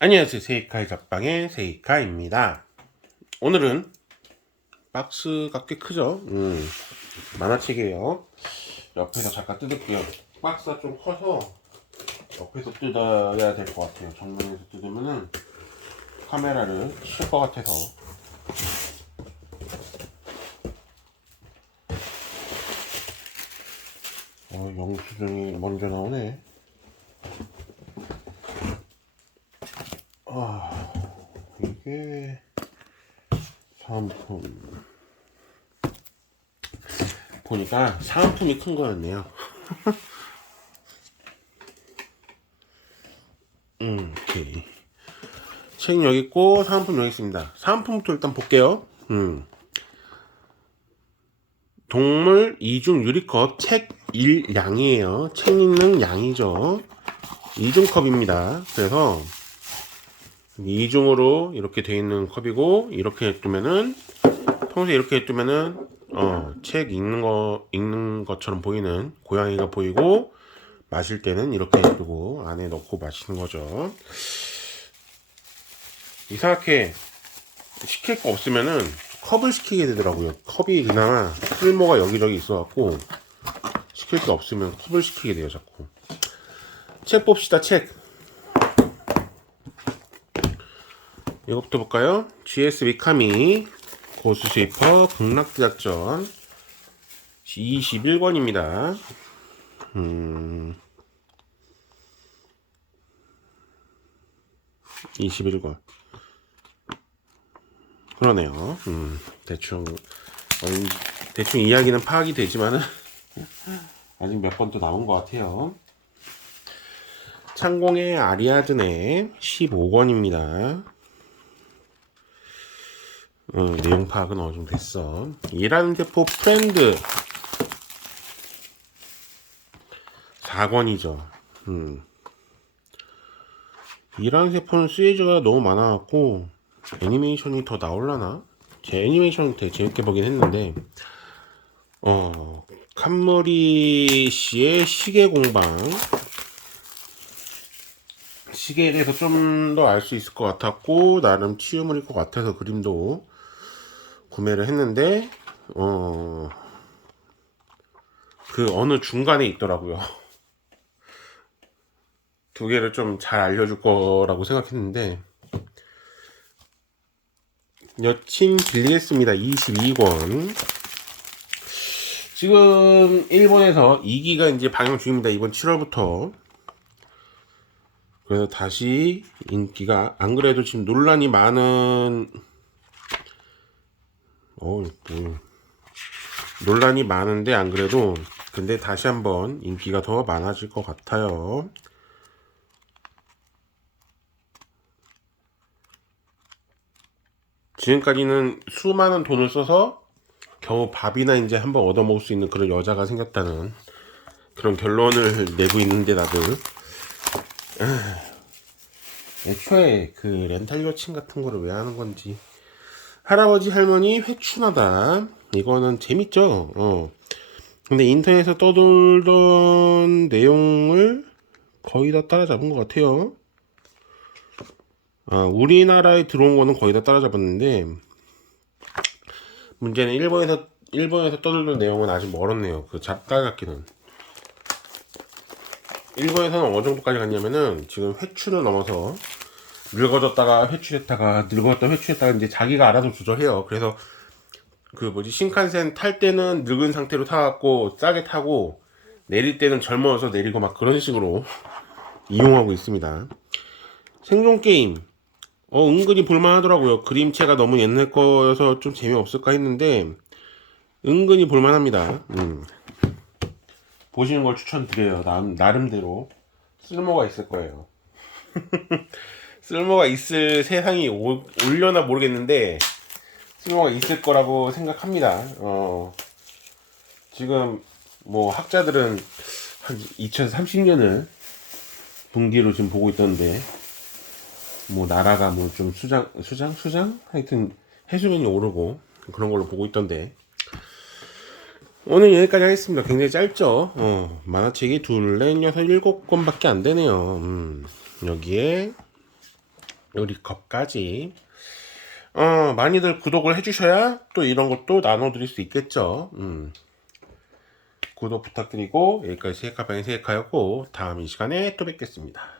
안녕하세요. 세이카의 잡방의 세이카입니다. 오늘은 박스가 꽤 크죠? 음, 만화책이에요. 옆에서 잠깐 뜯을게요. 박스가 좀 커서 옆에서 뜯어야 될 것 같아요. 정면에서 뜯으면은 카메라를 칠 것 같아서. 어, 영수증이 먼저 나오네. 아, 이게 사은품. 보니까 사은품이 큰 거였네요. 음, 오케이. 책 여기 있고 사은품 여기 있습니다. 사은품부터 일단 볼게요. 음. 동물 이중 유리컵 책 1양이에요. 책 읽는 양이죠. 이중컵입니다. 그래서 이중으로 이렇게 되어 있는 컵이고 이렇게 두면은 평소에 이렇게 두면은 어, 책 읽는 거 읽는 것처럼 보이는 고양이가 보이고 마실 때는 이렇게 두고 안에 넣고 마시는 거죠. 이상하게 시킬 거 없으면은 컵을 시키게 되더라고요. 컵이 그나마 쓸모가 여기저기 있어갖고 시킬 게 없으면 컵을 시키게 돼요, 자꾸. 책 봅시다, 책. 이거부터 볼까요? GS 미카미 고수 쉐이퍼 극락대작전 21권입니다. 음, 21권. 그러네요. 음, 대충, 어, 대충 이야기는 파악이 되지만은, 아직 몇 번 또 남은 것 같아요. 창공의 아리아드네 15권입니다. 어, 내용 파악은 어느 정도 됐어. 일하는 대포 프렌드 4권이죠. 음. 일하는 세포는 시리즈가 너무 많아갖고 애니메이션이 더 나올라나? 제 애니메이션 되게 재밌게 보긴 했는데 어 칸머리 씨의 시계 공방 시계에 대해서 좀 더 알 수 있을 것 같았고 나름 치유물일 것 같아서 그림도 구매를 했는데 어 그 어느 중간에 있더라고요. 두 개를 좀 잘 알려줄 거라고 생각했는데 여친 빌리겠습니다. 22권. 지금 일본에서 2기가 이제 방영 중입니다. 이번 7월부터. 그래서 다시 인기가 안 그래도 지금 논란이 많은 어, 뭐, 논란이 많은데 안 그래도 근데 다시 한번 인기가 더 많아질 것 같아요. 지금까지는 수많은 돈을 써서 겨우 밥이나 이제 한번 얻어먹을 수 있는 그런 여자가 생겼다는 그런 결론을 내고 있는데 나들. 애초에 그 렌탈 여친 같은 거를 왜 하는 건지 할아버지 할머니 회춘하다. 이거는 재밌죠? 어. 근데 인터넷에서 떠돌던 내용을 거의 다 따라잡은 것 같아요. 아, 우리나라에 들어온 거는 거의 다 따라잡았는데 문제는 일본에서 일본에서 떠돌던 내용은 아직 멀었네요. 그 잡다잡기는. 일본에서는 어느 정도까지 갔냐면은 지금 회춘을 넘어서 늙어졌다가 회춘했다가 늙었다 회춘했다가 이제 자기가 알아서 조절해요. 그래서 그 뭐지 신칸센 탈 때는 늙은 상태로 타갖고 싸게 타고 내릴 때는 젊어서 내리고 막 그런 식으로 이용하고 있습니다. 생존 게임 어 은근히 볼만하더라고요. 그림체가 너무 옛날 거여서 좀 재미없을까 했는데 은근히 볼만합니다. 음. 보시는 걸 추천드려요. 남, 나름대로 쓸모가 있을 거예요. 쓸모가 있을 세상이 오, 올려나 모르겠는데 쓸모가 있을 거라고 생각합니다. 어, 지금 뭐 학자들은 한 2030년을 분기로 지금 보고 있던데 뭐 나라가 뭐 좀 수장 수장 수장 하여튼 해수면이 오르고 그런 걸로 보고 있던데 오늘 여기까지 하겠습니다. 굉장히 짧죠? 어, 만화책이 둘, 넷, 여섯, 일곱 권밖에 안 되네요. 음, 여기에 요리컵까지 어 많이들 구독을 해주셔야 또 이런 것도 나눠드릴 수 있겠죠. 음. 구독 부탁드리고 여기까지 세카방의 세카였고 다음 이 시간에 또 뵙겠습니다. 끝.